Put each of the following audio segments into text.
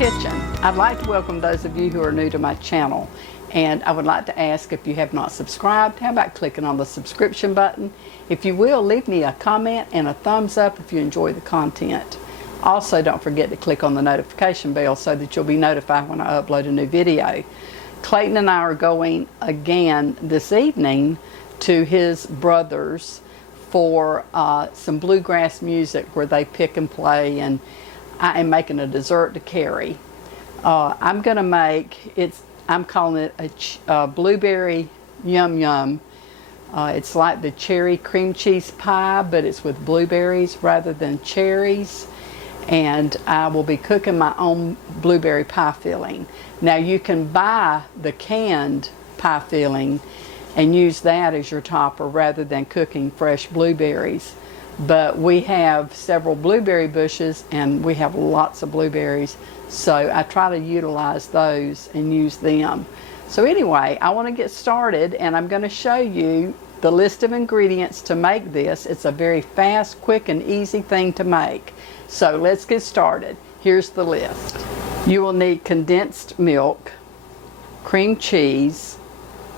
kitchen. I'd like to welcome those of you who are new to my channel, and I would like to ask, if you have not subscribed, how about clicking on the subscription button? If you will, leave me a comment and a thumbs up if you enjoy the content. Also, don't forget to click on the notification bell so that you'll be notified when I upload a new video. Clayton and I are going again this evening to his brother's for some bluegrass music where they pick and play, and I am making a dessert to carry. I'm going to make, I'm calling it a blueberry yum yum. It's like the cherry cream cheese pie, but it's with blueberries rather than cherries. And I will be cooking my own blueberry pie filling. Now you can buy the canned pie filling and use that as your topper rather than cooking fresh blueberries. But we have several blueberry bushes and we have lots of blueberries, so I try to utilize those and use them. So anyway, I want to get started, and I'm going to show you the list of ingredients to make this. It's a very fast, quick, and easy thing to make. So let's get started. Here's the list. You will need condensed milk, cream cheese,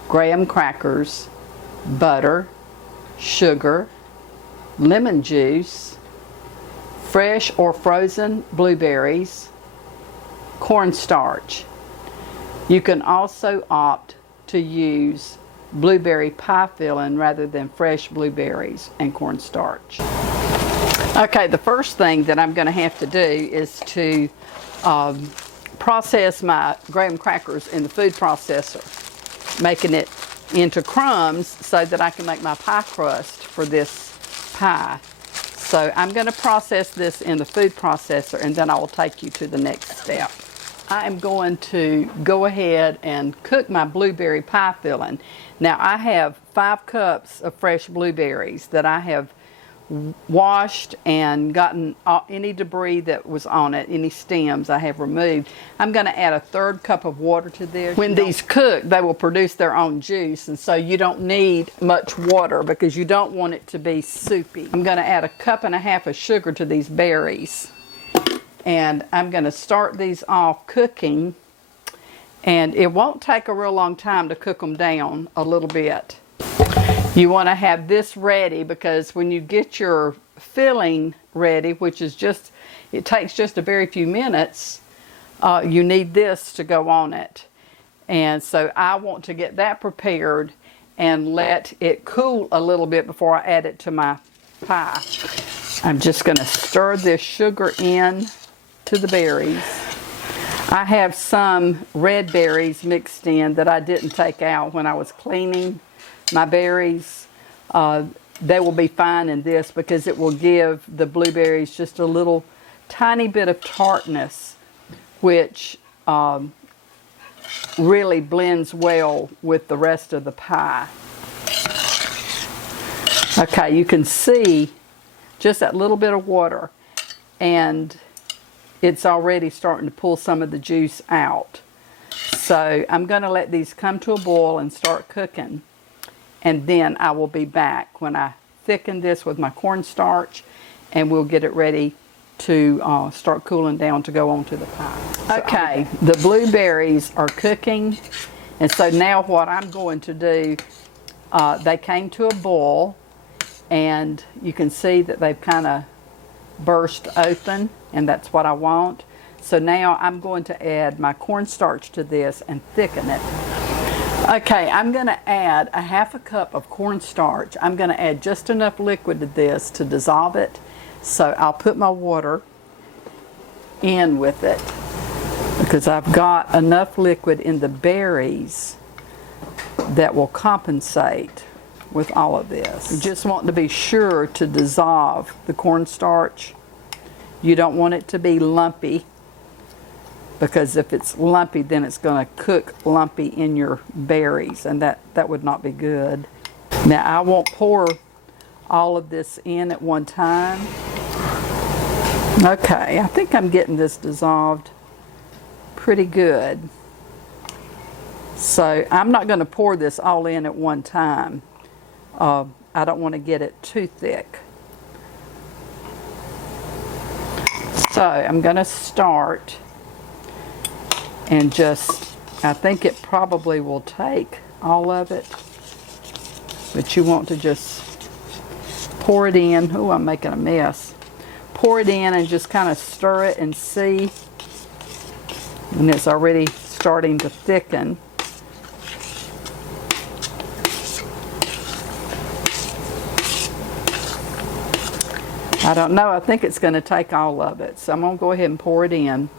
graham crackers, butter, sugar, lemon juice, fresh or frozen blueberries, cornstarch. You can also opt to use blueberry pie filling rather than fresh blueberries and cornstarch. Okay, the first thing that I'm going to have to do is to process my graham crackers in the food processor, making it into crumbs so that I can make my pie crust for this pie. So I'm going to process this in the food processor, and then I will take you to the next step. I am going to go ahead and cook my blueberry pie filling. Now I have 5 cups of fresh blueberries that I have washed and gotten any debris that was on it, any stems I have removed. I'm going to add a 1/3 cup of water to this. When these cook, they will produce their own juice, and so you don't need much water because you don't want it to be soupy. I'm going to add 1.5 cups of sugar to these berries, and I'm going to start these off cooking, and it won't take a real long time to cook them down a little bit. You want to have this ready because when you get your filling ready, which is just, it takes just a very few minutes, you need this to go on it. And so I want to get that prepared and let it cool a little bit before I add it to my pie. I'm just going to stir this sugar in to the berries. I have some red berries mixed in that I didn't take out when I was cleaning my berries. They will be fine in this because it will give the blueberries just a little tiny bit of tartness, which really blends well with the rest of the pie. Okay, you can see just that little bit of water, and it's already starting to pull some of the juice out. So I'm going to let these come to a boil and start cooking. And then I will be back when I thicken this with my cornstarch, and we'll get it ready to start cooling down to go onto the pie. Okay, the blueberries are cooking, and so now what I'm going to do, they came to a boil, and you can see that they've kind of burst open, and that's what I want. So now I'm going to add my cornstarch to this and thicken it. Okay, I'm going to add 1/2 cup of cornstarch. I'm going to add just enough liquid to this to dissolve it. So I'll put my water in with it because I've got enough liquid in the berries that will compensate with all of this. You just want to be sure to dissolve the cornstarch. You don't want it to be lumpy, because if it's lumpy, then it's going to cook lumpy in your berries, and that would not be good. Now I won't pour all of this in at one time. Okay, I think I'm getting this dissolved pretty good. So I'm not going to pour this all in at one time. I don't want to get it too thick. So I'm going to start and just, I think it probably will take all of it, but you want to just pour it in. Oh, I'm making a mess. Pour it in and just kind of stir it and see. And it's already starting to thicken. I don't know, I think it's going to take all of it. So I'm going to go ahead and pour it in.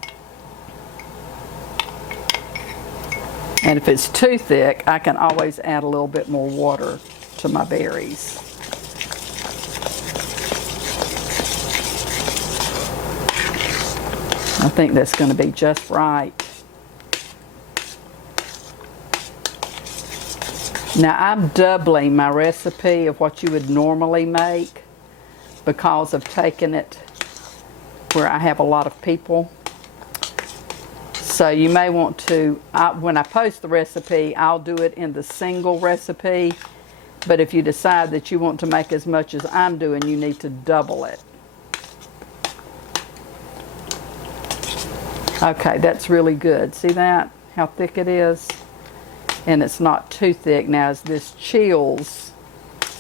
And if it's too thick, I can always add a little bit more water to my berries. I think that's going to be just right. Now I'm doubling my recipe of what you would normally make because of taking it where I have a lot of people. So you may want to, when I post the recipe, I'll do it in the single recipe. But if you decide that you want to make as much as I'm doing, you need to double it. Okay, that's really good. See that? How thick it is? And it's not too thick. Now as this chills,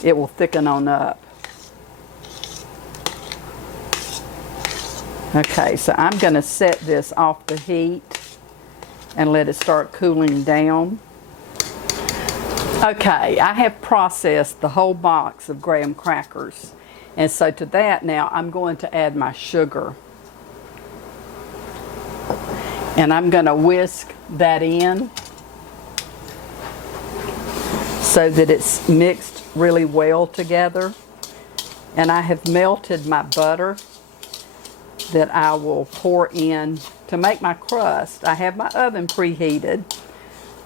it will thicken on up. Okay, so I'm going to set this off the heat and let it start cooling down. Okay, I have processed the whole box of graham crackers. And so to that now I'm going to add my sugar. And I'm going to whisk that in so that it's mixed really well together. And I have melted my butter that I will pour in to make my crust. I have my oven preheated.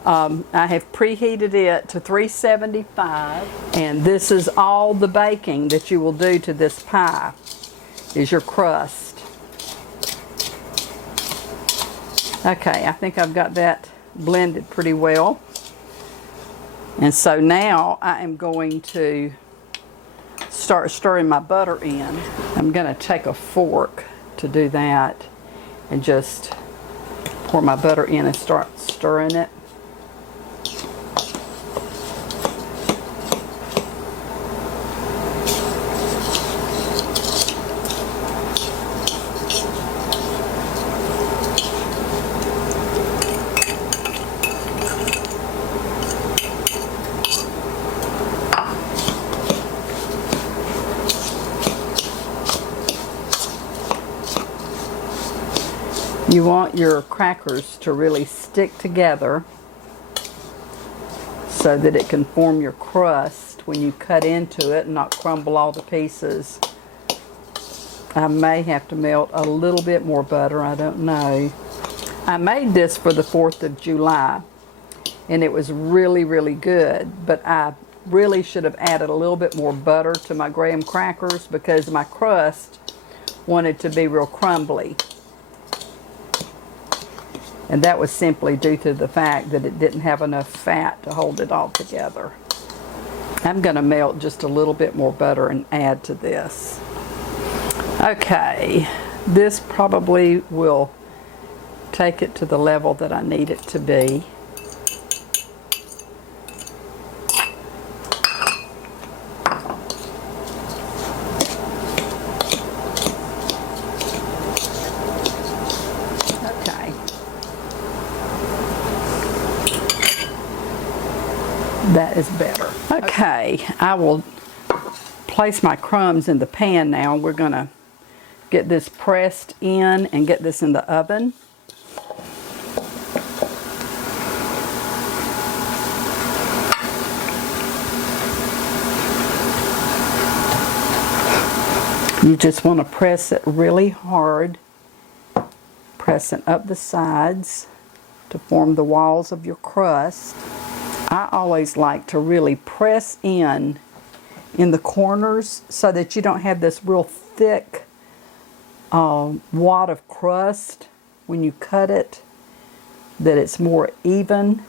I have preheated it to 375, and this is all the baking that you will do to this pie, is your crust. Okay, I think I've got that blended pretty well. And so now I am going to start stirring my butter in. I'm going to take a fork to do that and just pour my butter in and start stirring it. You want your crackers to really stick together so that it can form your crust when you cut into it and not crumble all the pieces. I may have to melt a little bit more butter, I don't know. I made this for the 4th of July and it was really, really good, but I really should have added a little bit more butter to my graham crackers because my crust wanted to be real crumbly. And that was simply due to the fact that it didn't have enough fat to hold it all together. I'm going to melt just a little bit more butter and add to this. Okay, this probably will take it to the level that I need it to be. That is better. Okay, I will place my crumbs in the pan now. We're going to get this pressed in and get this in the oven. You just want to press it really hard, pressing up the sides to form the walls of your crust. I always like to really press in the corners so that you don't have this real thick wad of crust when you cut it, that it's more even.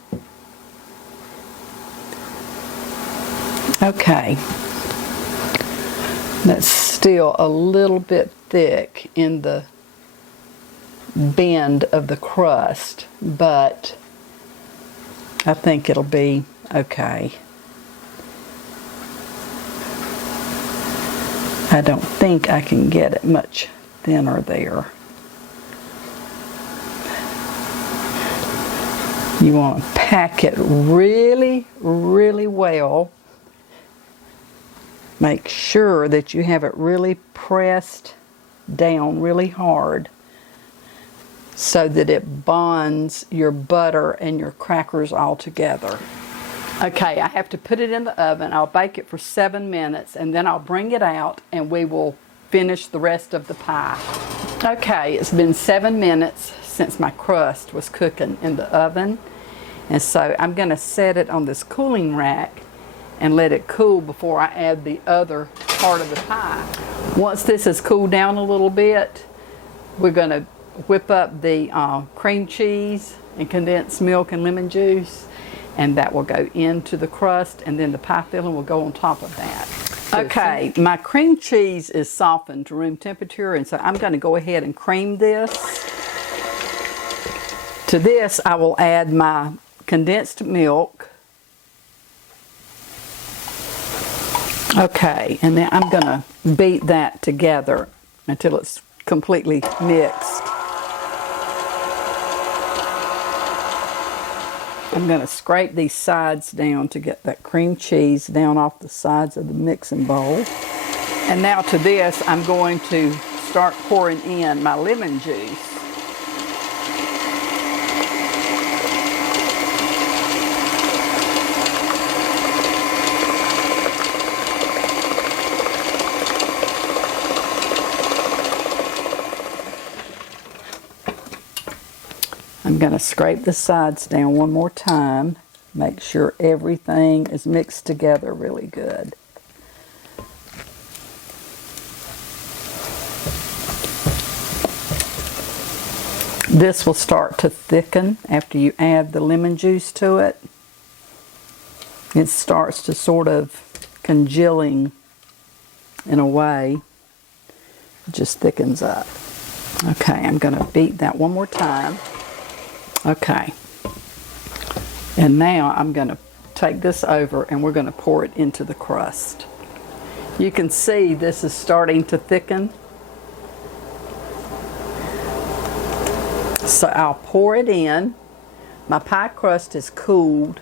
Okay, that's still a little bit thick in the bend of the crust, but I think it'll be okay. I don't think I can get it much thinner there. You want to pack it really, really well. Make sure that you have it really pressed down really hard so that it bonds your butter and your crackers all together. Okay, I have to put it in the oven. I'll bake it for 7 minutes and then I'll bring it out and we will finish the rest of the pie. Okay, it's been 7 minutes since my crust was cooking in the oven, and so I'm going to set it on this cooling rack and let it cool before I add the other part of the pie. Once this has cooled down a little bit, we're going to whip up the cream cheese and condensed milk and lemon juice, and that will go into the crust, and then the pie filling will go on top of that. Okay, my cream cheese is softened to room temperature, and so I'm going to go ahead and cream this. To this, I will add my condensed milk. Okay, and then I'm going to beat that together until it's completely mixed. I'm going to scrape these sides down to get that cream cheese down off the sides of the mixing bowl. And now to this, I'm going to start pouring in my lemon juice. I'm going to scrape the sides down one more time. Make sure everything is mixed together really good. This will start to thicken after you add the lemon juice to it. It starts to sort of congealing in a way. It just thickens up. Okay, I'm going to beat that one more time. Okay, and now I'm going to take this over and we're going to pour it into the crust. You can see this is starting to thicken. So I'll pour it in. My pie crust is cooled.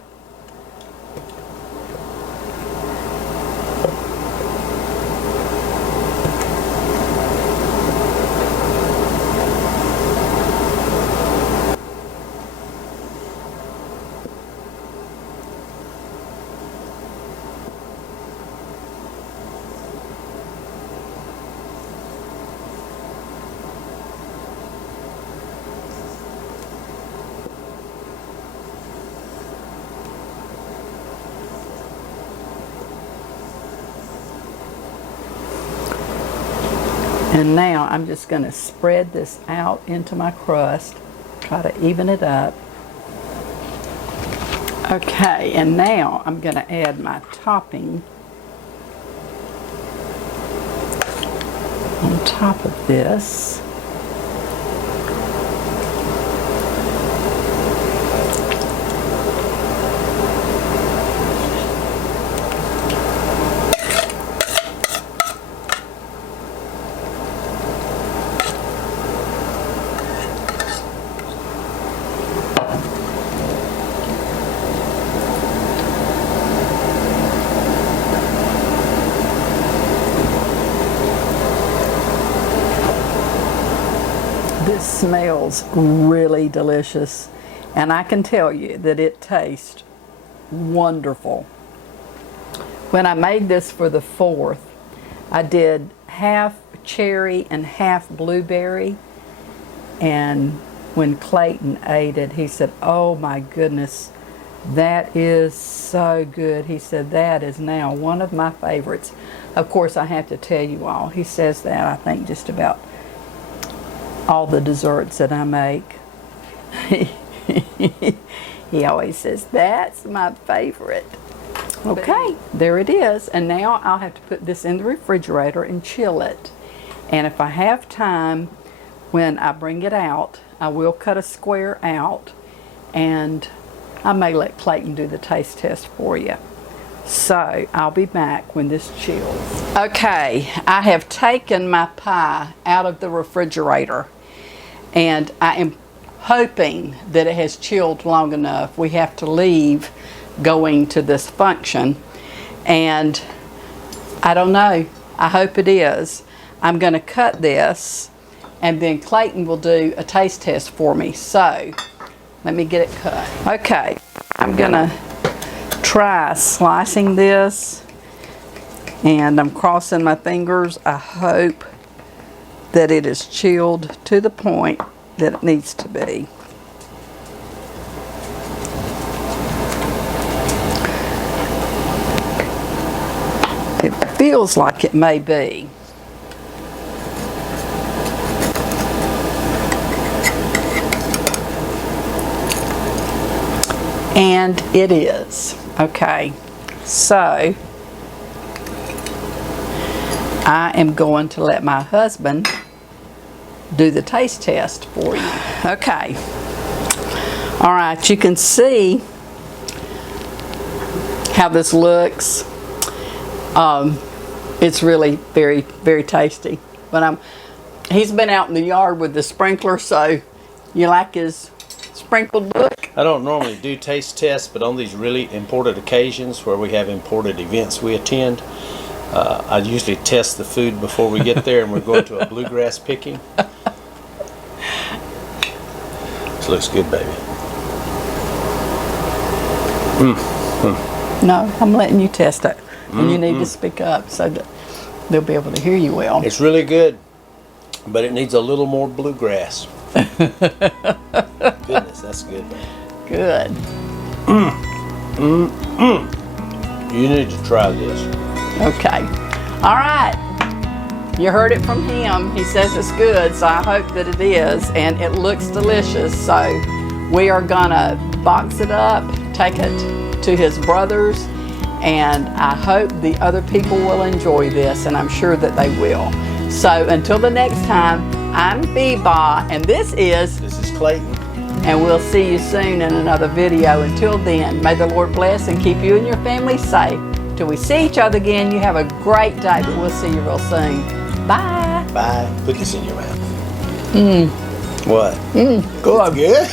And now I'm just going to spread this out into my crust, try to even it up. Okay, and now I'm going to add my topping on top of this. This smells really delicious, and I can tell you that it tastes wonderful. When I made this for the 4th, I did half cherry and half blueberry, and when Clayton ate it, he said, "Oh my goodness, that is so good." He said, "That is now one of my favorites." Of course, I have to tell you all, he says that, I think, just about all the desserts that I make. He always says, "That's my favorite." Okay, there it is. And now I'll have to put this in the refrigerator and chill it. And if I have time, when I bring it out, I will cut a square out, and I may let Clayton do the taste test for you. So I'll be back when this chills. Okay, I have taken my pie out of the refrigerator, and I am hoping that it has chilled long enough. We have to leave going to this function, and I don't know. I hope it is. I'm going to cut this, and then Clayton will do a taste test for me. So let me get it cut. Okay, I'm going to try slicing this, and I'm crossing my fingers. I hope that it is chilled to the point that it needs to be. It feels like it may be. And it is. Okay, so I am going to let my husband do the taste test for you. Okay. All right, you can see how this looks. It's really very, very tasty. But he's been out in the yard with the sprinkler, so you like his sprinkled look? I don't normally do taste tests, but on these really important occasions where we have important events we attend, I usually test the food before we get there, and we're going to a bluegrass picking. This looks good, baby. No, I'm letting you test it. And you need to speak up so that they'll be able to hear you well. It's really good, but it needs a little more bluegrass. Goodness, that's good, baby. Good. You need to try this. Okay. All right. You heard it from him. He says it's good, so I hope that it is. And it looks delicious. So we are going to box it up, take it to his brother's, and I hope the other people will enjoy this, and I'm sure that they will. So until the next time, I'm Beba, and this is Clayton. And we'll see you soon in another video. Until then, may the Lord bless and keep you and your family safe. Till we see each other again, you have a great day, but we'll see you real soon. Bye. Bye. Put this in your mouth. Mmm. What? Mmm. Good. Good?